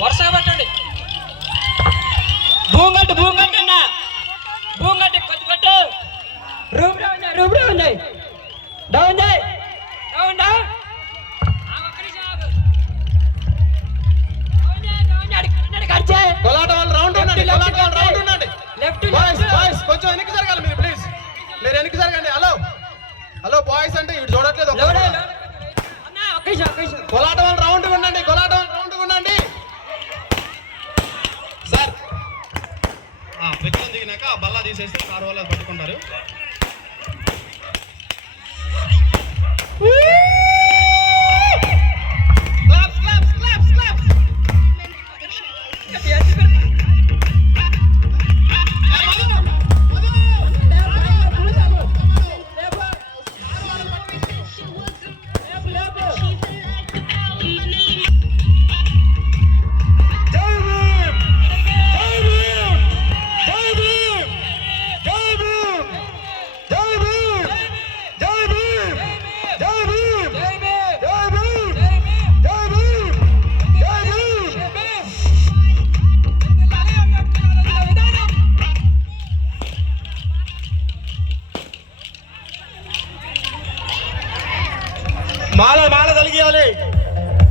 వరుసగా పెట్టండి. భూంగట్టు భూంగట్టు అన్న. భూంగట్టు కొద్ది కొట్టు. రూమ్ డౌన్ చేయి. Room down. చేయి డౌన్ డౌన్ డౌన్. కోలాట వాళ్ళు రౌండ్ ఉండండి కోలాట వాళ్ళు రౌండ్. ఉండండి. లెఫ్ట్ బాయ్స్ కొంచెం వెనక్కి జరగాలి మీరు ప్లీజ్ మీరు వెనక్కి జరగండి. హలో హలో బాయ్స్ అంటే ఇటు చూడట్లేదు ఒక్క లోడే, కూడా. లోడే. అన్న, ఒక్క నిమిషం, ఒక్క నిమిషం. కోలాట వాళ్ళు రౌండ్ ఉండండి కోలాట వాళ్ళు రౌండ్ ఉండండి సార్ ఆ, విగ్రహం దిగినాక ఆ బల్లా తీసేస్తే సార్ వాళ్ళు పట్టుకుంటారు. చేసుకోవాలి.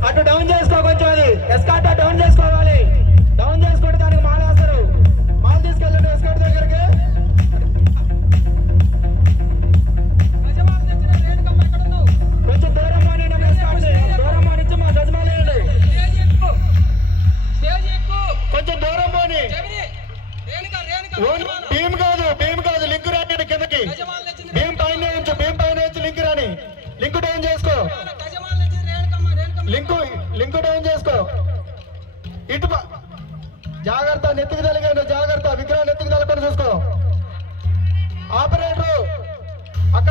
అటు డౌన్ చేసుకో కొంచెం అది. ఎస్కాట్ డౌన్ చేసుకోవాలి.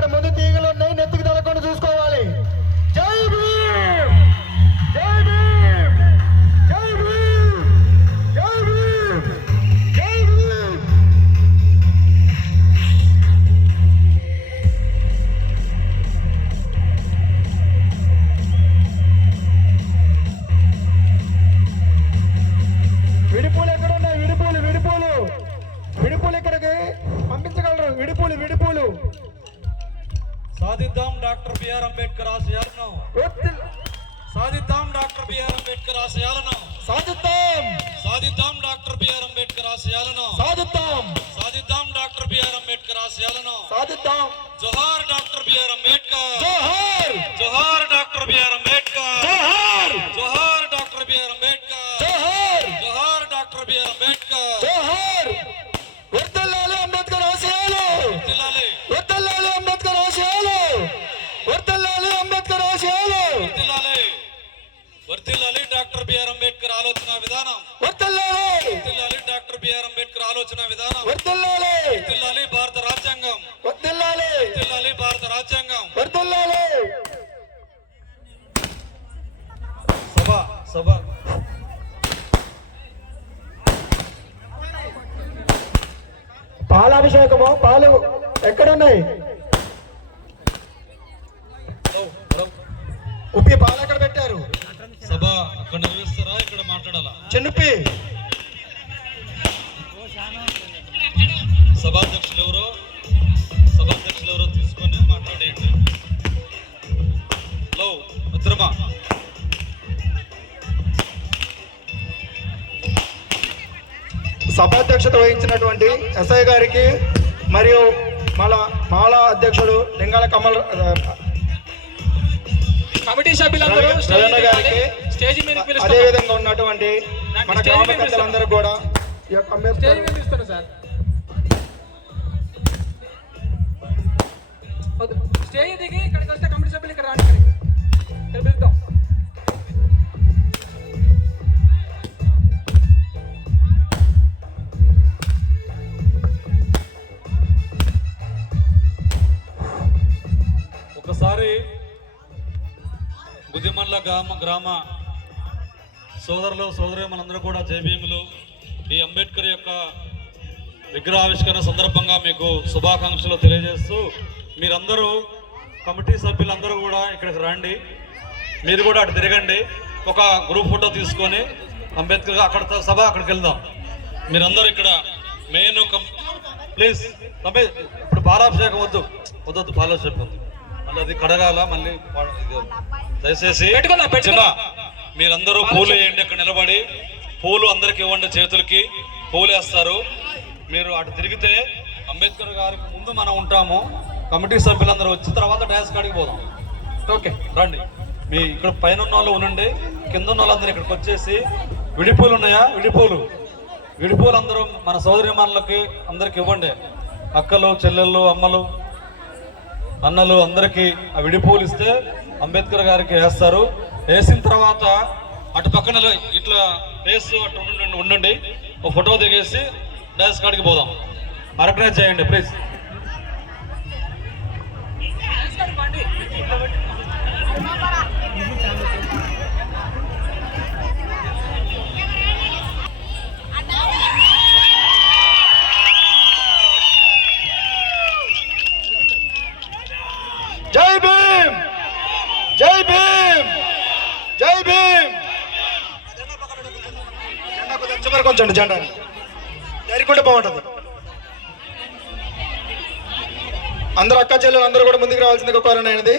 అక్కడ ముందు తీగలు ఉన్నాయి నెత్తికి అంబేద్కర్ ఆశయాలను. సాధిద్దాం డాక్టర్ బిఆర్ అంబేద్కర్ ఆశయాలను. సాధిద్దాం! సాధిద్దాం డాక్టర్ బిఆర్ అంబేద్కర్ ఆశయాలను. సాధిద్దాం! సాధిద్దాం డాక్టర్ బిఆర్ అంబేద్కర్ ఆశయాలను. సాధిద్దాం! జోహార్ డాక్టర్ బిఆర్ అంబేద్కర్. జోహార్! జోహార్ డాక్టర్ బిఆర్ అంబేద్కర్ జోహార్ జోహార్ డాక్టర్ బిఆర్ అంబేద్కర్ జోహార్ జోహార్ డాక్టర్ బిఆర్ అంబేద్కర్ జోహార్ వర్దల్లాలి అంబేద్కర్ ఆశయాలు వర్ధిల్లాలి వర్దల్లాలి అంబేద్కర్ ఆశయాలు వర్దల్లాలి అంబేద్కర్ ఆశయాలు వర్ధిల్లాలి వర్ధిల్లాలి డాక్టర్ బిఆర్ అంబేద్కర్ ఆలోచన విధానం. వర్దల్లాలి వర్ధిల్లాలి డాక్టర్ బిఆర్ అంబేద్కర్ ఆలోచన విధానం. వర్దల్లాలి వర్ధిల్లాలి భారత రాజ్యాంగం. వర్దల్లాలి వర్ధిల్లాలి భారత రాజ్యాంగం. వర్దల్లాలి సభ సభ. పాలాభిషేకము పాలు ఎక్కడున్నాయి ఉప్పి పాలు ఎక్కడ పెట్టారు సభ అక్కడ నిర్వహిస్తారా ఇక్కడ మాట్లాడాలా? చెన్నుప్పి. సభాధ్యక్షులు ఎవరో? సభాధ్యక్షులు ఎవరో? తీసుకొని మాట్లాడేయండి. హలో మిత్రమా. సభాధ్యక్షత వహించినటువంటి ఎస్ఐ గారికి మరియు మాల మాల అధ్యక్షుడు లింగాల కమల్ కమిటీ సభ్యులందరూ గారికి స్టేజ్ మీద అదే విధంగా ఉన్నటువంటి మన గ్రామ మీద పెద్దలందరూ కూడా ఈ యొక్క స్టేజ్ మీద సార్. స్టేజ్ దిగి ఇక్కడికి వస్తే కమిటీ సభ్యులు ఇక్కడ రాండి ఇక్కడికి. ఇక్కడ పిలుద్దాం ఒకసారి బుద్ధిమండ్ల గ్రామ గ్రామ సోదరులు సోదరి మనందరూ కూడా జేబీఎంలు. ఈ అంబేద్కర్ యొక్క విగ్రహావిష్కరణ సందర్భంగా మీకు శుభాకాంక్షలు తెలియజేస్తూ మీరందరూ కమిటీ సభ్యులందరూ కూడా ఇక్కడికి రండి. మీరు కూడా అటు తిరగండి. ఒక గ్రూప్ ఫోటో తీసుకొని అంబేద్కర్ అక్కడ సభ అక్కడికి వెళ్దాం. మీరందరూ ఇక్కడ మెయిన్ ప్లీజ్ ఇప్పుడు పాలాభిషేకం వద్దు. వద్దొద్దు పాలాభిషేకం వద్దు. మళ్ళీ అది కడగాల మళ్ళీ వద్దు. దయచేసి. చిన్న మీరందరూ పూలు వేయండి అక్కడ నిలబడి. పూలు అందరికి ఇవ్వండి చేతులకి. పూలు వేస్తారు. మీరు అటు తిరిగితే అంబేద్కర్ గారికి ముందు మనం ఉంటాము. కమిటీ సభ్యులందరూ వచ్చిన తర్వాత డ్యాన్స్ కాడికి పోదాం. ఓకే రండి. మీ ఇక్కడ పైన ఉన్న వాళ్ళు ఉండండి. కింద ఉన్న వాళ్ళందరూ ఇక్కడికి వచ్చేసి విడిపూలు ఉన్నాయా? విడిపూలు. విడిపూలు అందరూ మన సోదరిమానులకి అందరికి ఇవ్వండి. అక్కలు చెల్లెళ్ళు అమ్మలు అన్నలు అందరికీ ఆ విడిపూలు ఇస్తే అంబేద్కర్ గారికి వేస్తారు. వేసిన తర్వాత అటు పక్కన ఇట్లా ఫేస్ అటు ఉండండి ఒక ఫోటో దిగేసి డ్యాన్స్ కాడికి పోదాం. ఆర్గనైజ్ చేయండి ప్లీజ్. కొంచెం చివరికి ఉంచండి జెండాని ఎరుకుంటే బాగుంటుంది. అందరూ అక్క చెల్లెలు అందరూ కూడా ముందుకు రావాల్సిందిగా కోరనైనది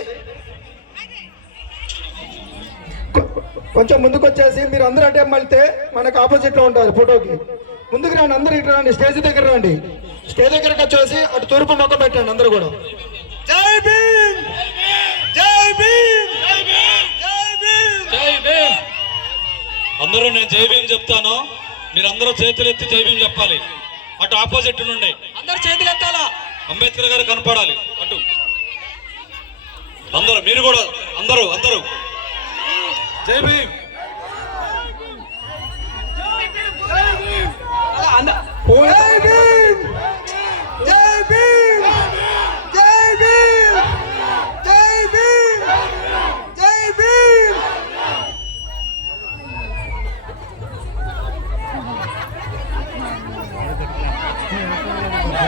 కొ- కొంచెం ముందుకు వచ్చేసి మీరు అందరూ అటే వెళ్తే మనకు ఆపోజిట్లో ఉంటారు ఫోటోకి. ముందుకు రండి అందరూ ఇటు రండి స్టేజ్ దగ్గర రండి. స్టేజ్ దగ్గరకు వచ్చేసి అటు తూర్పు మొక్క పెట్టండి అందరూ కూడా. జై భీమ్! జై భీమ్! జై భీమ్! జై భీమ్! అందరూ నేను జై భీమ్ చెప్తాను. మీరందరూ చేతులు ఎత్తి జై భీమ్ చెప్పాలి. అటు ఆపోజిట్ నుండి. అందరు చేతులు ఎత్తాలా అంబేద్కర్ గారు కనపడాలి. అటు. అందరూ మీరు కూడా అందరూ అందరూ. జై భీమ్. అలా అంద- జై భీమ్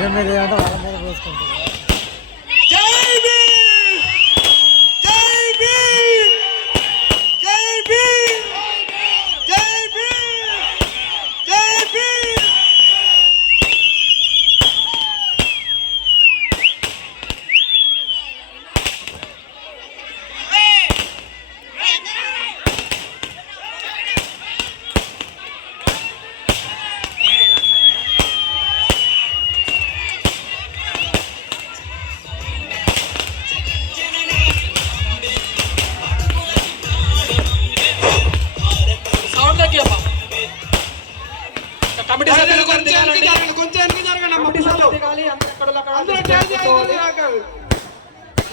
మీద వాళ్ళ మీద పోసుకుంటారు? ఈ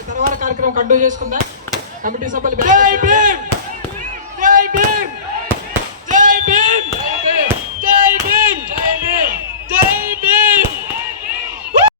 తర్వాత కార్యక్రమం కంటిన్యూ చేసుకుందాం? కమిటీ సభ్యులు జై భీమ్! జై భీమ్! జై భీమ్!